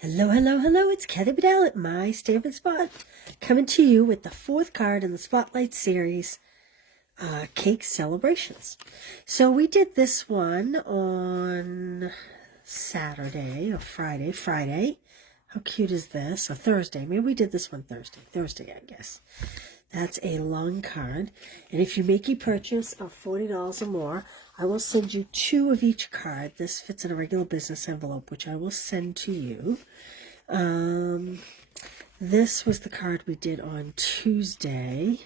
Hello, hello, hello, it's Kathy Bedell at My Stampin' Spot, coming to you with the fourth card in the Spotlight series, Cake Celebrations. So we did this one on Saturday or Friday. How cute is this? Or Thursday. Maybe we did this one Thursday, I guess. That's a long card. And if you make a purchase of $40 or more, I will send you 2 of each card. This fits in a regular business envelope, which I will send to you. This was the card we did on Tuesday.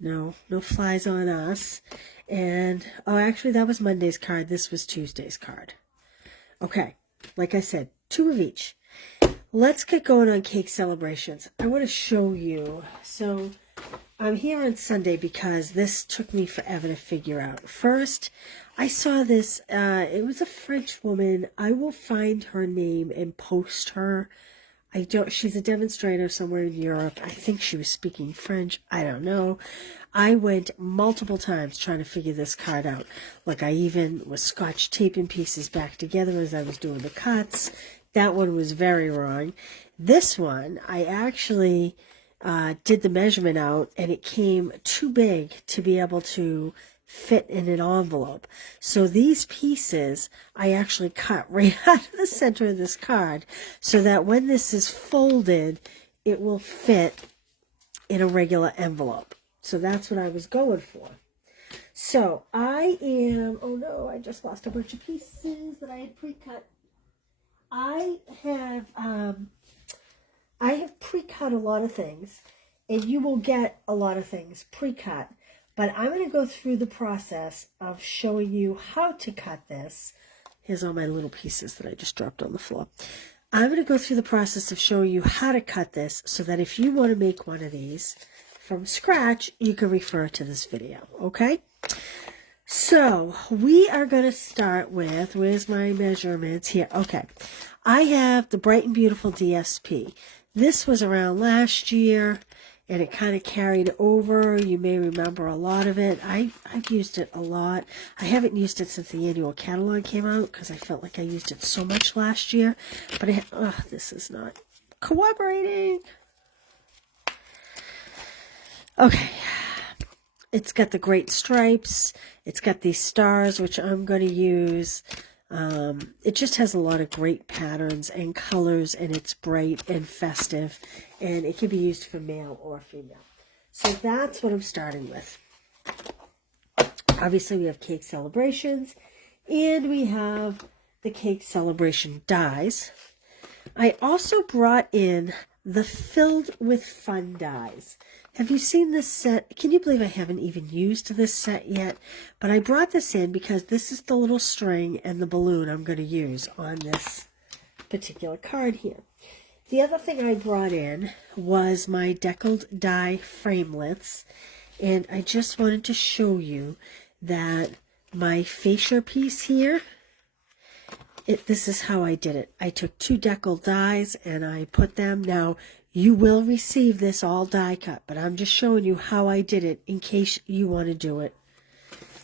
No flies on us. And, oh, actually, that was Monday's card. This was Tuesday's card. Okay, like I said, 2 of each. Let's get going on Cake Celebrations. I want to show you. So I'm here on Sunday because this took me forever to figure out. First, I saw this. It was a French woman. I will find her name and post her. She's a demonstrator somewhere in Europe. I think she was speaking French. I don't know. I went multiple times trying to figure this card out. Like I even was scotch taping pieces back together as I was doing the cuts. That one was very wrong. This one, I actually did the measurement out, and it came too big to be able to fit in an envelope. So these pieces, I actually cut right out of the center of this card so that when this is folded, it will fit in a regular envelope. So that's what I was going for. So I am, oh no, I just lost a bunch of pieces that I had pre-cut. I have pre-cut a lot of things, and you will get a lot of things pre-cut, but I'm going to go through the process of showing you how to cut this. Here's all my little pieces that I just dropped on the floor. I'm going to go through the process of showing you how to cut this so that if you want to make one of these from scratch, you can refer to this video, okay? So we are going to start with, where's my measurements here? Okay, I have the Bright and Beautiful DSP. This was around last year, and it kind of carried over. You may remember a lot of it. I've used it a lot. I haven't used it since the annual catalog came out because I felt like I used it so much last year. But this is not cooperating. Okay. It's got the great stripes. It's got these stars, which I'm going to use. It just has a lot of great patterns and colors, and it's bright and festive, and it can be used for male or female. So that's what I'm starting with. Obviously, we have Cake Celebrations, and we have the Cake Celebration dies. I also brought in the Filled with Fun dies. Have you seen this set? Can you believe I haven't even used this set yet? But I brought this in because this is the little string and the balloon I'm going to use on this particular card here. The other thing I brought in was my deckled die framelits. And I just wanted to show you that my fascia piece here, this is how I did it. I took 2 deckled dies and I put them. Now, you will receive this all die cut, but I'm just showing you how I did it in case you want to do it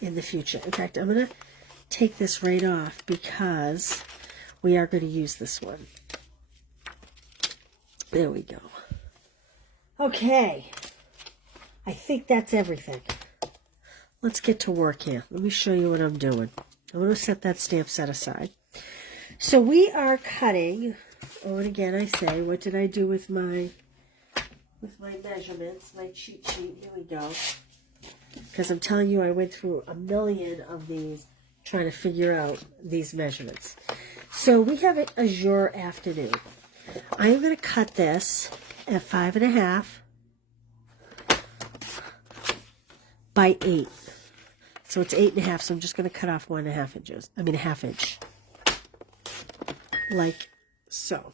in the future. In fact, I'm going to take this right off because we are going to use this one. There we go. Okay. I think that's everything. Let's get to work here. Let me show you what I'm doing. I'm going to set that stamp set aside. So we are cutting, and again I say, what did I do with my measurements, my cheat sheet? Here we go. Because I'm telling you, I went through a million of these trying to figure out these measurements. So we have an azure afternoon. I am going to cut this at 5.5 by 8. So it's 8.5, so I'm just going to cut off 1.5 inches. I mean, a ½ inch. Like so.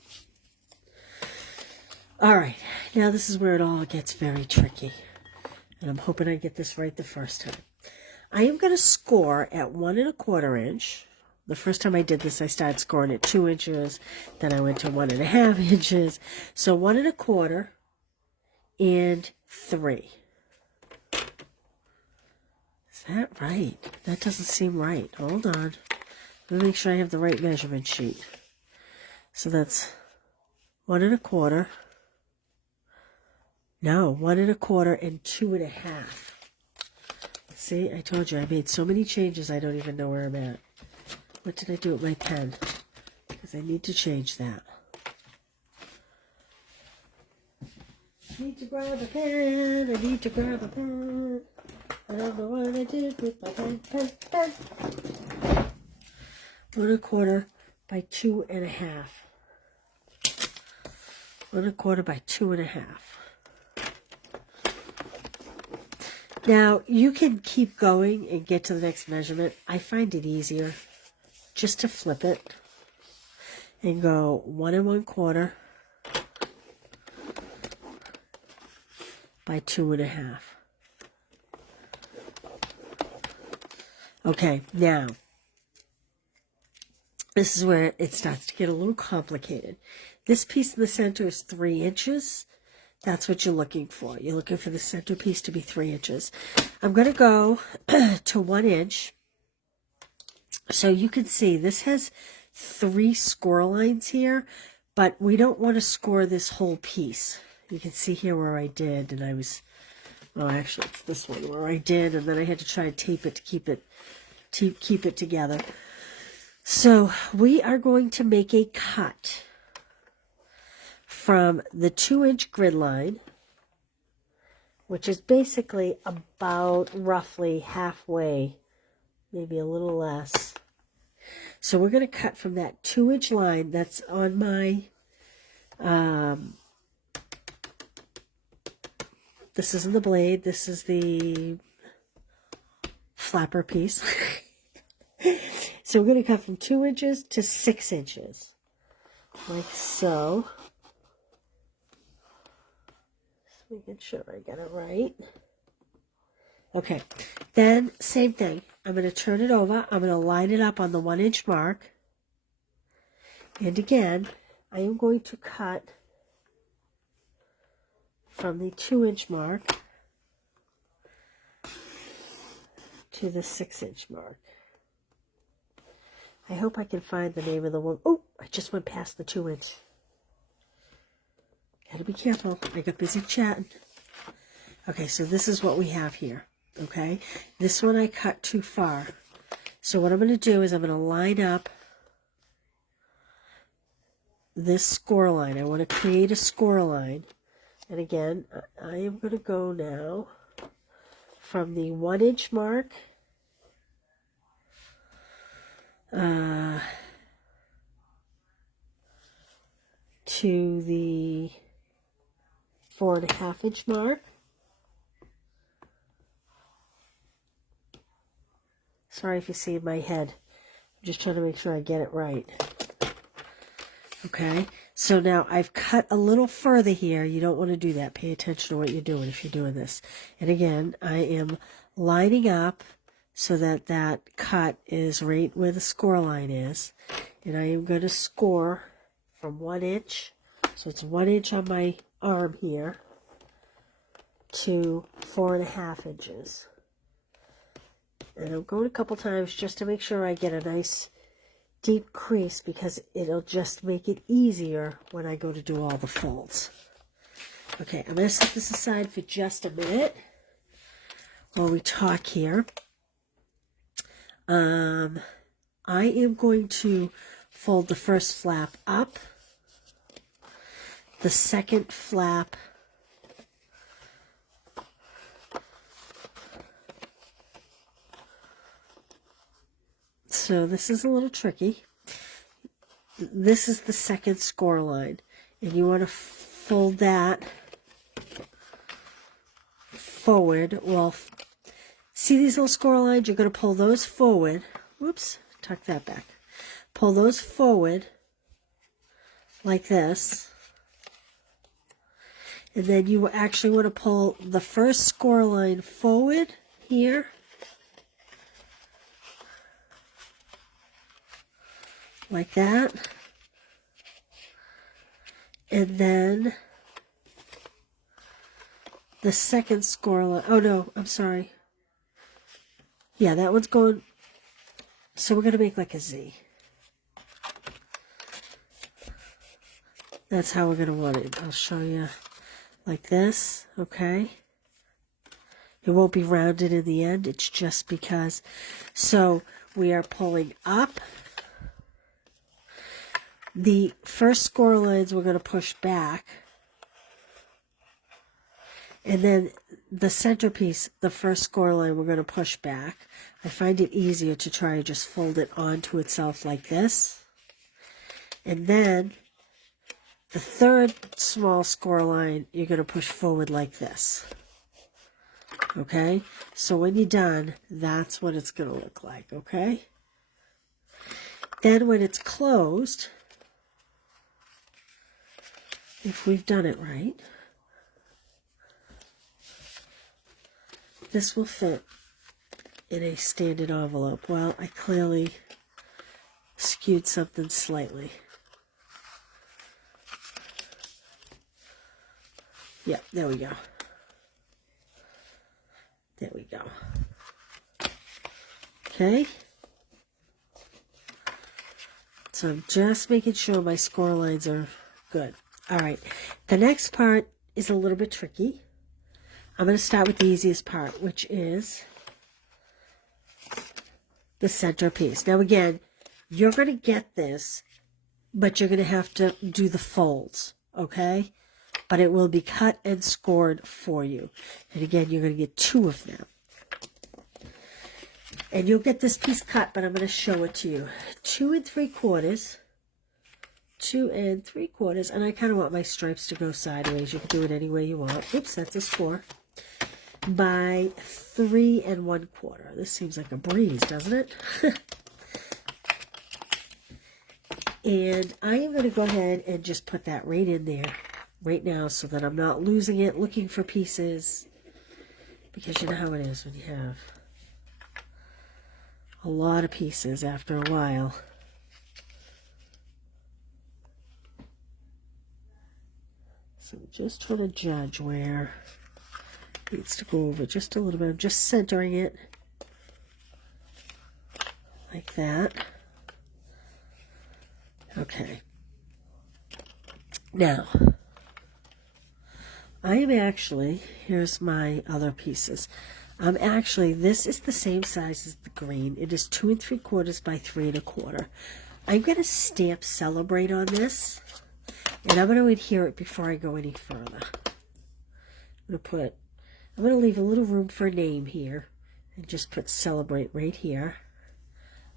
All right, now this is where it all gets very tricky. And I'm hoping I get this right the first time. I am going to score at 1 1/4 inch. The first time I did this, I started scoring at 2 inches. Then I went to 1.5 inches. So 1 1/4 and 3. Is that right? That doesn't seem right. Hold on. Let me make sure I have the right measurement sheet. So that's 1 1/4. No, 1 1/4 and 2 1/2. See, I told you I made so many changes I don't even know where I'm at. What did I do with my pen? Because I need to change that. I need to grab a pen. I need to grab a pen. I don't know what I did with my pen. 1 1/4 by 2 1/2. 1 1/4 by 2 1/2. Now, you can keep going and get to the next measurement. I find it easier just to flip it and go 1 1/4 by 2 1/2. Okay, now, this is where it starts to get a little complicated. This piece in the center is 3 inches. That's what you're looking for. You're looking for the center piece to be 3 inches. I'm going to go to 1 inch. So you can see this has 3 score lines here, but we don't want to score this whole piece. You can see here where I did, and I was, well, actually it's this one where I did, and then I had to try and tape it to keep it together. So we are going to make a cut from the 2-inch grid line, which is basically about roughly halfway, maybe a little less. So we're going to cut from that 2-inch line that's on my, this isn't the blade, this is the flapper piece. So we're going to cut from 2 inches to 6 inches, like so. Just making sure I get it right. Okay, then same thing. I'm going to turn it over. I'm going to line it up on the 1-inch mark. And again, I am going to cut from the 2-inch mark to the 6-inch mark. I hope I can find the name of the one. Oh, I just went past the 2-inch. Gotta be careful. I got busy chatting. Okay, so this is what we have here. Okay, this one I cut too far. So what I'm going to do is I'm going to line up this score line. I want to create a score line. And again, I am going to go now from the 1-inch mark to the 4 1/2-inch mark. Sorry if you see my head. I'm just trying to make sure I get it right. Okay, so now I've cut a little further here. You don't want to do that. Pay attention to what you're doing if you're doing this. And again, I am lining up so that that cut is right where the score line is. And I am going to score from 1 inch. So it's 1 inch on my arm here to 4 1/2 inches. And I'm going a couple times just to make sure I get a nice deep crease, because it'll just make it easier when I go to do all the folds. Okay, I'm going to set this aside for just a minute while we talk here. I am going to fold the first flap up, the second flap so this is a little tricky. This is the second score line, and you want to fold that forward. Well, see these little score lines? You're going to pull those forward. Whoops, tuck that back. Pull those forward like this. And then you actually want to pull the first score line forward here. Like that. And then the second score line. Oh no, I'm sorry. Yeah, that one's going. So we're going to make like a Z. That's how we're going to want it. I'll show you like this, okay? It won't be rounded in the end. It's just because. So we are pulling up. The first score lines we're going to push back. And then the centerpiece, the first score line, we're going to push back. I find it easier to try and just fold it onto itself like this. And then the third small score line, you're going to push forward like this. Okay? So when you're done, that's what it's going to look like, okay? Then when it's closed, if we've done it right, this will fit in a standard envelope. Well, I clearly skewed something slightly. Yeah, there we go. There we go. Okay. So I'm just making sure my score lines are good. All right. The next part is a little bit tricky. I'm going to start with the easiest part, which is the centerpiece. Now again, you're going to get this, but you're going to have to do the folds, okay? But it will be cut and scored for you. And again, you're going to get 2 of them. And you'll get this piece cut, but I'm going to show it to you. 2 3/4. 2 3/4. And I kind of want my stripes to go sideways. You can do it any way you want. Oops, that's a score. By 3 1/4. This seems like a breeze, doesn't it? And I am going to go ahead and just put that right in there right now so that I'm not losing it, looking for pieces. Because you know how it is when you have a lot of pieces after a while. So I'm just trying to judge where it needs to go over just a little bit. I'm just centering it like that. Okay. Now, I am actually, here's my other pieces. This is the same size as the green. It is 2 3/4 by 3 1/4. I'm going to stamp Celebrate on this, and I'm going to adhere it before I go any further. I'm going to leave a little room for a name here, and just put Celebrate right here,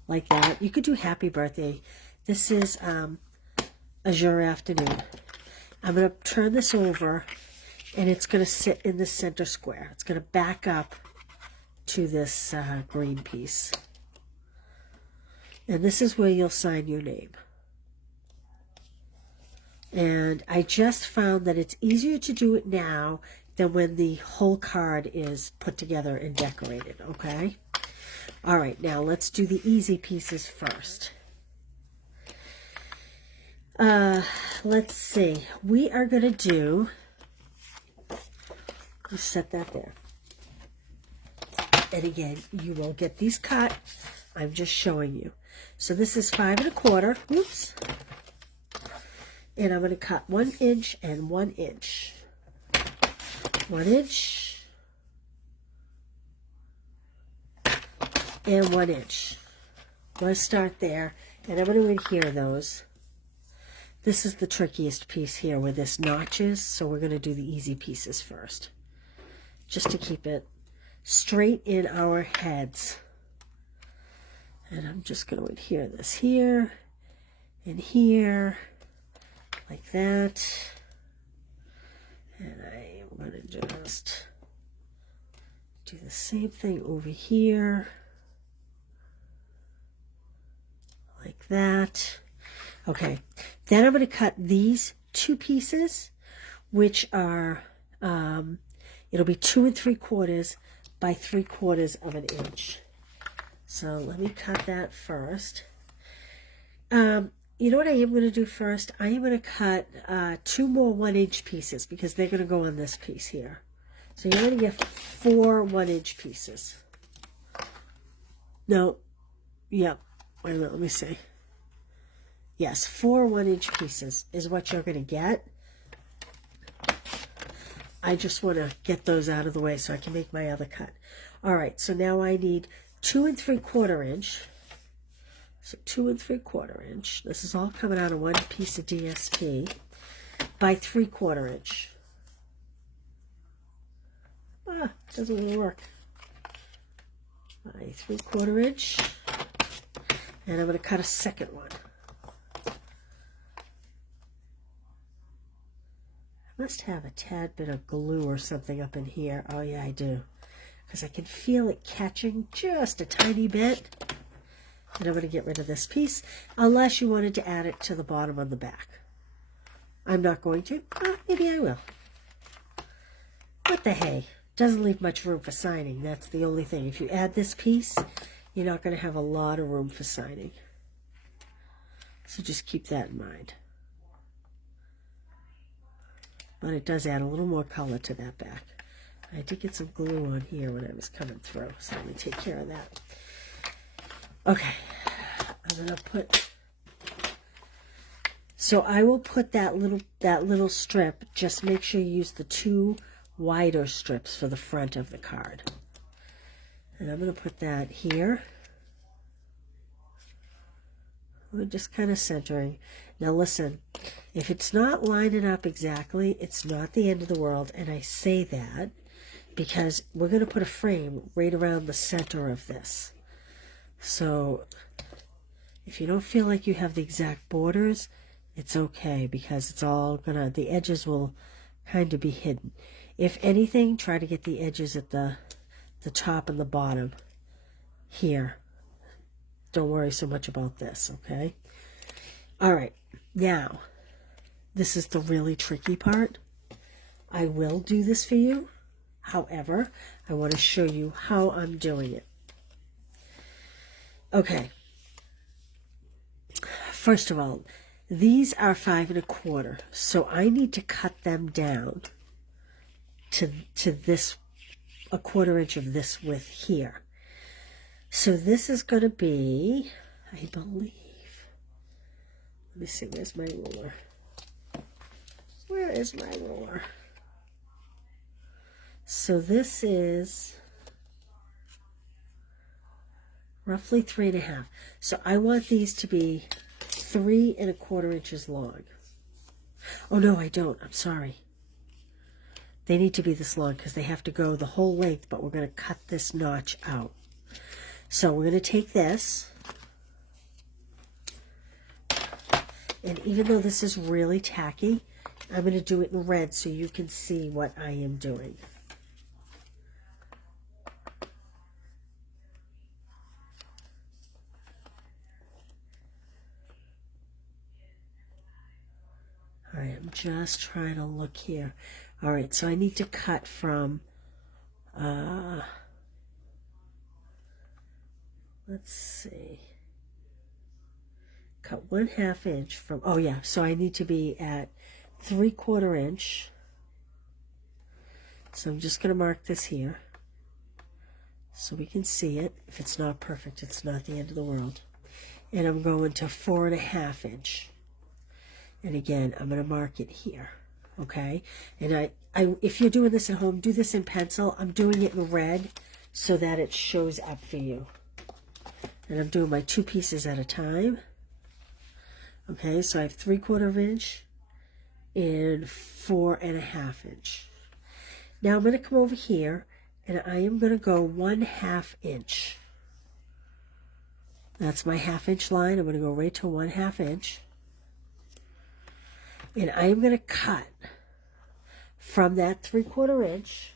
like that. You could do Happy Birthday. This is Azure Afternoon. I'm going to turn this over, and it's going to sit in the center square. It's going to back up to this green piece. And this is where you'll sign your name. And I just found that it's easier to do it now than when the whole card is put together and decorated, okay? All right, now let's do the easy pieces first. Let's see. We are going to do, just set that there. And again, you will get these cut. I'm just showing you. So this is 5 1/4. Oops. And I'm going to cut 1 inch and 1 inch. 1 inch. And 1 inch. I'm going to start there. And I'm going to adhere those. This is the trickiest piece here where this notches. So we're going to do the easy pieces first. Just to keep it straight in our heads. And I'm just going to adhere this here and here, like that. And I am going to just do the same thing over here, like that. Okay, then I'm going to cut these 2 pieces, which are, it'll be 2 3/4 by 3/4 of an inch. So let me cut that first. You know what I am going to do first? I am going to cut 2 more 1 inch pieces because they're going to go on this piece here. So you're going to get 4 1 inch pieces. No. Yep. Wait a minute. Let me see. Yes, 4 1-inch pieces is what you're going to get. I just want to get those out of the way so I can make my other cut. All right, so now I need 2 3/4 inch. So 2 3/4 inch. This is all coming out of one piece of DSP by 3/4 inch. Doesn't really work. By 3/4 inch. And I'm going to cut a second one. I must have a tad bit of glue or something up in here. Oh yeah, I do. Because I can feel it catching just a tiny bit. And I'm going to get rid of this piece, unless you wanted to add it to the bottom of the back. I'm not going to. Maybe I will. What the hey? Doesn't leave much room for signing. That's the only thing. If you add this piece, you're not going to have a lot of room for signing. So just keep that in mind. But it does add a little more color to that back. I did get some glue on here when I was coming through, so let me take care of that. Okay, I'm gonna put. So I will put that little strip. Just make sure you use the 2 wider strips for the front of the card. And I'm gonna put that here. We're just kind of centering. Now listen, if it's not lining up exactly, it's not the end of the world. And I say that because we're going to put a frame right around the center of this. So if you don't feel like you have the exact borders, it's okay, because it's all gonna, the edges will kind of be hidden. If anything, try to get the edges at the top and the bottom here. Don't worry so much about this, okay? All right, now, this is the really tricky part. I will do this for you. However, I want to show you how I'm doing it. Okay. First of all, these are 5 1/4, so I need to cut them down to this 1/4 inch of this width here. So this is going to be, I believe, let me see, where's my ruler? Where is my ruler? So this is roughly 3 1/2. So I want these to be 3 1/4 inches long. Oh no, I don't. I'm sorry. They need to be this long because they have to go the whole length, but we're going to cut this notch out. So we're going to take this, and even though this is really tacky, I'm going to do it in red so you can see what I am doing. All right, I'm just trying to look here. All right, so I need to cut from, let's see, cut 1/2 inch from, oh yeah, so I need to be at 3/4 inch. So I'm just going to mark this here so we can see it. If it's not perfect, it's not the end of the world. And I'm going to 4 1/2 inch. And again, I'm going to mark it here, okay? And if you're doing this at home, do this in pencil. I'm doing it in red so that it shows up for you. And I'm doing my 2 pieces at a time. Okay, so I have 3/4 inch and 4 1/2 inch. Now I'm going to come over here and I am going to go 1/2 inch. That's my 1/2 inch line. I'm going to go right to 1/2 inch. And I am going to cut from that 3/4 inch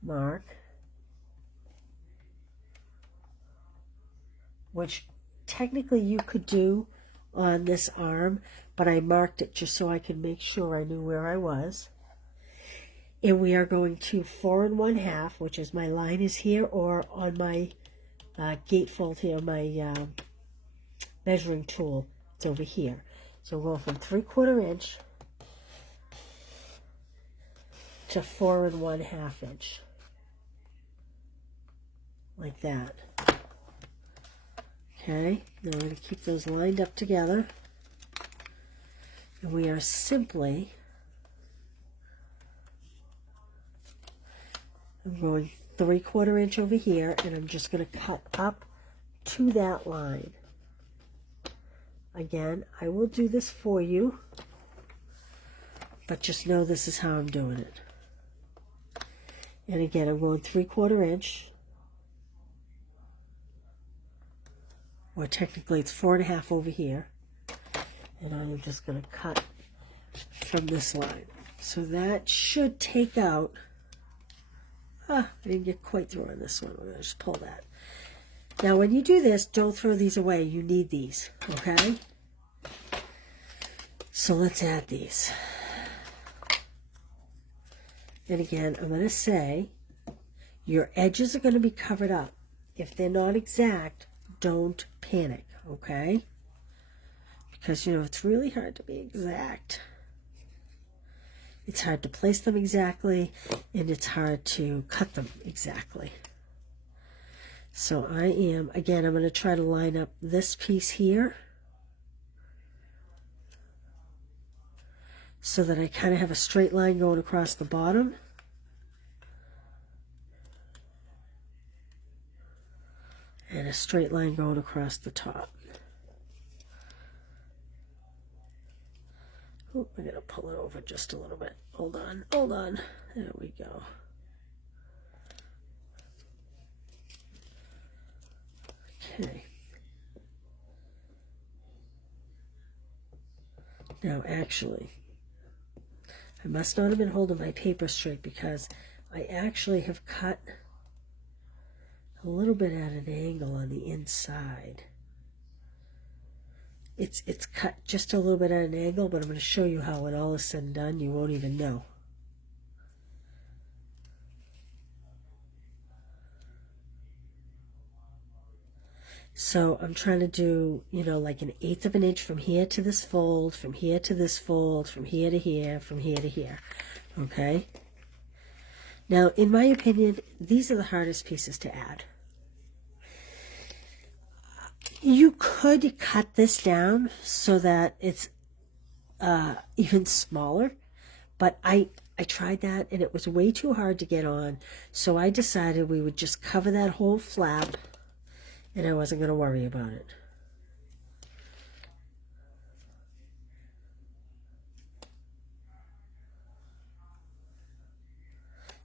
mark, which technically you could do on this arm, but I marked it just so I could make sure I knew where I was. And we are going to 4 1/2, which is my line is here, or on my gatefold here, my measuring tool, it's over here. So we'll go from 3/4 inch to 4 1/2 inch, like that. Okay, now I'm going to keep those lined up together. And we are simply, I'm going 3/4 inch over here, and I'm just going to cut up to that line. Again, I will do this for you, but just know this is how I'm doing it. And again, I'm going 3/4 inch, or technically it's 4.5 over here, and I'm just going to cut from this line. So that should take out, I didn't get quite through on this one. We're going to just pull that. Now when you do this, don't throw these away. You need these, okay? So let's add these. And again, I'm going to say your edges are going to be covered up. If they're not exact, don't panic, okay? Because, you know, it's really hard to be exact. It's hard to place them exactly, and it's hard to cut them exactly. So I am, again, I'm going to try to line up this piece here so that I kind of have a straight line going across the bottom. And a straight line going across the top. Oh, I'm going to pull it over just a little bit. Hold on, hold on. There we go. Okay. Now, actually, I must not have been holding my paper straight because I actually have cut a little bit at an angle on the inside. It's cut just a little bit at an angle, but I'm going to show you how when all is said and done, you won't even know. So I'm trying to do, you know, like 1/8 of an inch from here to this fold, from here to this fold, from here to here, from here to here. Okay? Now, in my opinion, these are the hardest pieces to add. You could cut this down so that it's even smaller, but I tried that and it was way too hard to get on, so I decided we would just cover that whole flap and I wasn't going to worry about it.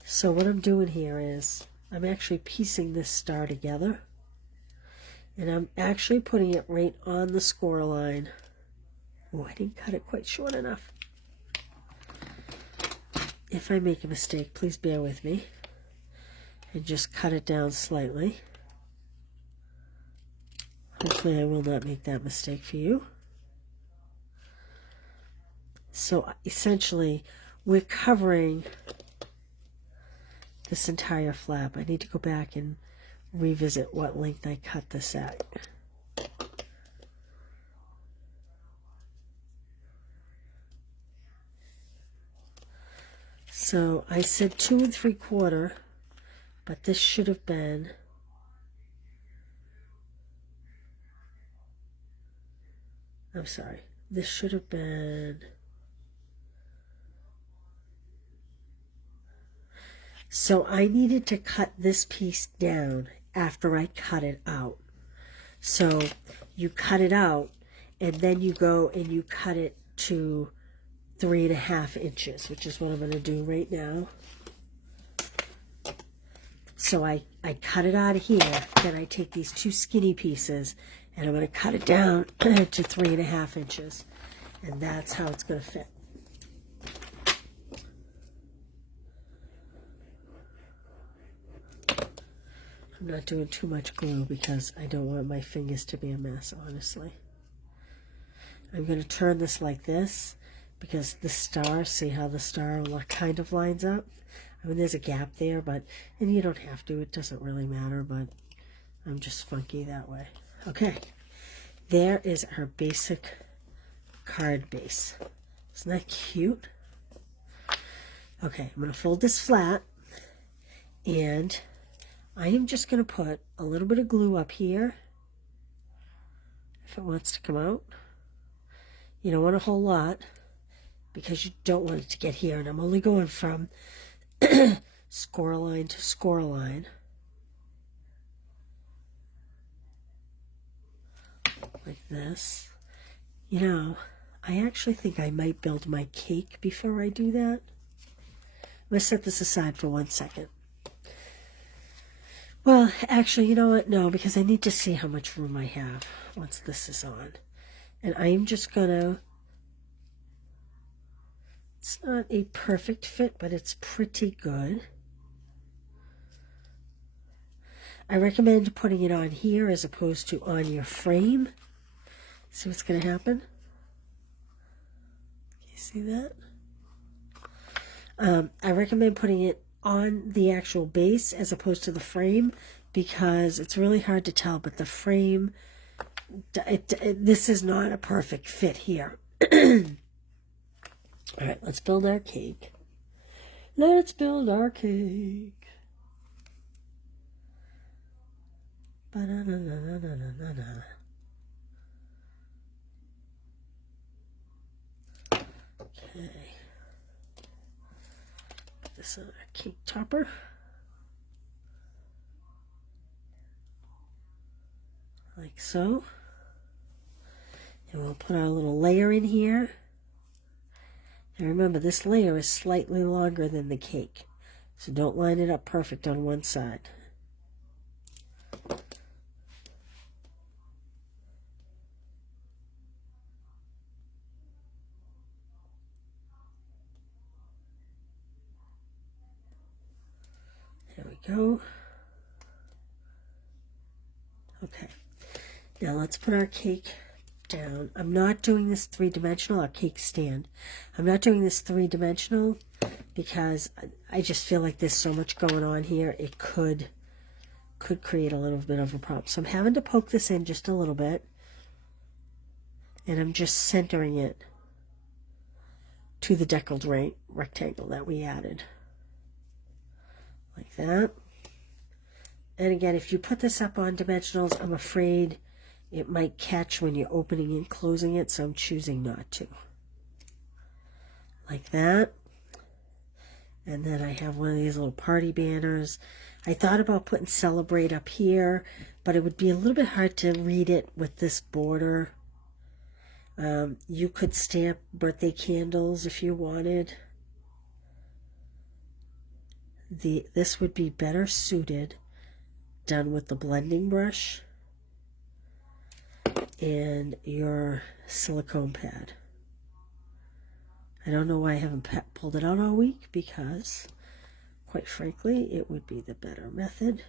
So what I'm doing here is I'm actually piecing this star together. And I'm actually putting it right on the score line. Oh, I didn't cut it quite short enough. If I make a mistake, please bear with me. And just cut it down slightly. Hopefully I will not make that mistake for you. So essentially, we're covering this entire flap. I need to go back and revisit what length I cut this at. So I said 2 3/4, but this should have been this should have been, so I needed to cut this piece down after I cut it out. So you cut it out and then you go and you cut it to 3.5 inches, which is what I'm going to do right now. So I cut it out of here, then I take these 2 skinny pieces and I'm going to cut it down to 3.5 inches, and that's how it's going to fit. I'm not doing too much glue because I don't want my fingers to be a mess, honestly. I'm going to turn this like this because the star, see how the star kind of lines up? I mean, there's a gap there, but, and you don't have to, it doesn't really matter, but I'm just funky that way. Okay, there is our basic card base. Isn't that cute? Okay, I'm going to fold this flat, and I am just going to put a little bit of glue up here if it wants to come out. You don't want a whole lot because you don't want it to get here. And I'm only going from score line to score line. Like this. You know, I actually think I might build my cake before I do that. I'm going to set this aside for 1 second. Well, actually, you know what? No, because I need to see how much room I have once this is on. And I'm just going to... It's not a perfect fit, but it's pretty good. I recommend putting it on here as opposed to on your frame. See what's going to happen? Can you see that? I recommend putting it on the actual base as opposed to the frame because it's really hard to tell, but the frame, this is not a perfect fit here. All right, let's build our cake. Let's build our cake. Ba-da-da-da-da-da-da-da. Okay. Put this on our cake topper. Like so. And we'll put our little layer in here. And remember, this layer is slightly longer than the cake. So don't line it up perfect on one side. There we go. Okay. Now let's put our cake down. I'm not doing this three-dimensional, our cake stand. I'm not doing this three-dimensional because I just feel like there's so much going on here. It could create a little bit of a problem. So I'm having to poke this in just a little bit. And I'm just centering it to the deckled rectangle that we added. Like that. And again, if you put this up on dimensionals, I'm afraid it might catch when you're opening and closing it, so I'm choosing not to. Like that. And then I have one of these little party banners. I thought about putting Celebrate up here, but it would be a little bit hard to read it with this border. You could stamp birthday candles if you wanted. This would be better suited done with the blending brush and your silicone pad. I don't know why I haven't pulled it out all week because, quite frankly, it would be the better method.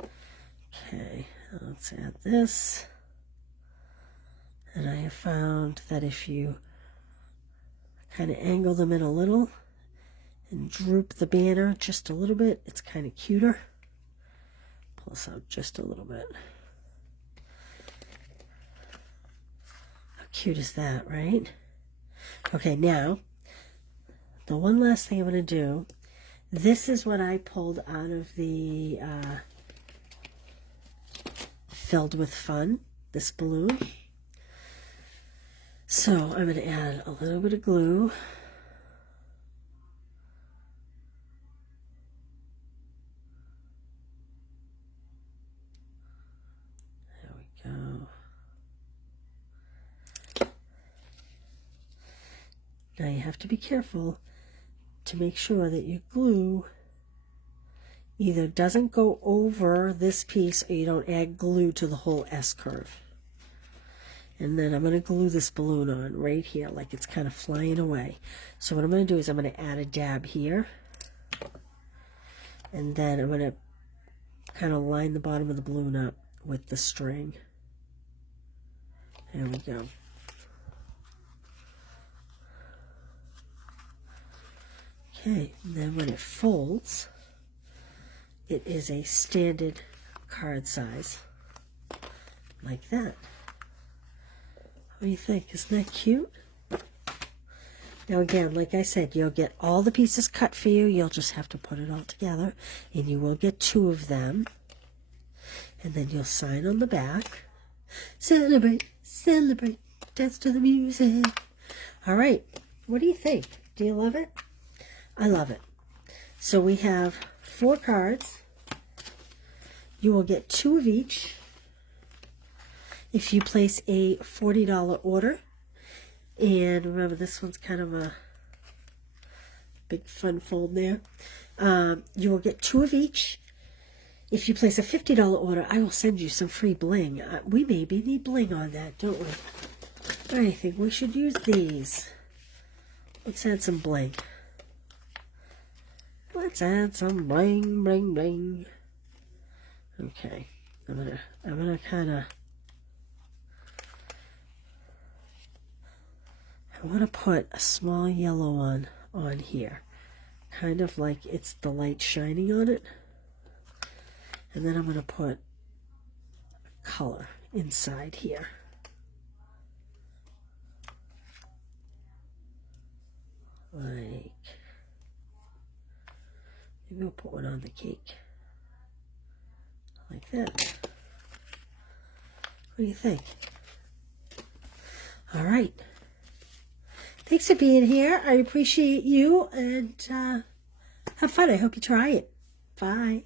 Okay, let's add this. And I have found that if you kind of angle them in a little and droop the banner just a little bit, it's kind of cuter. Pull this out just a little bit. How cute is that, right? Okay, now, the one last thing I'm going to do, this is what I pulled out of the Filled with Fun, this balloon. So I'm going to add a little bit of glue. There we go. Now you have to be careful to make sure that your glue either doesn't go over this piece or you don't add glue to the whole S-curve. And then I'm going to glue this balloon on right here like it's kind of flying away. So what I'm going to do is I'm going to add a dab here. And then I'm going to kind of line the bottom of the balloon up with the string. There we go. Okay, and then when it folds, it is a standard card size, like that. What do you think? Isn't that cute? Now again, like I said, you'll get all the pieces cut for you. You'll just have to put it all together, and you will get 2 of them. And then you'll sign on the back. Celebrate, celebrate, dance to the music. All right, what do you think? Do you love it? I love it. So we have 4 cards. You will get 2 of each if you place a $40 order. And remember, this one's kind of a big fun fold there. You will get 2 of each. If you place a $50 order, I will send you some free bling. We maybe need bling on that, don't we? I think we should use these. Let's add some bling. Let's add some bling, bling, bling. Okay, I'm gonna kind of. I want to put a small yellow one on here, kind of like it's the light shining on it. And then I'm going to put a color inside here. Like, maybe we'll put one on the cake. Like that. What do you think? All right. Thanks for being here. I appreciate you, and have fun. I hope you try it. Bye.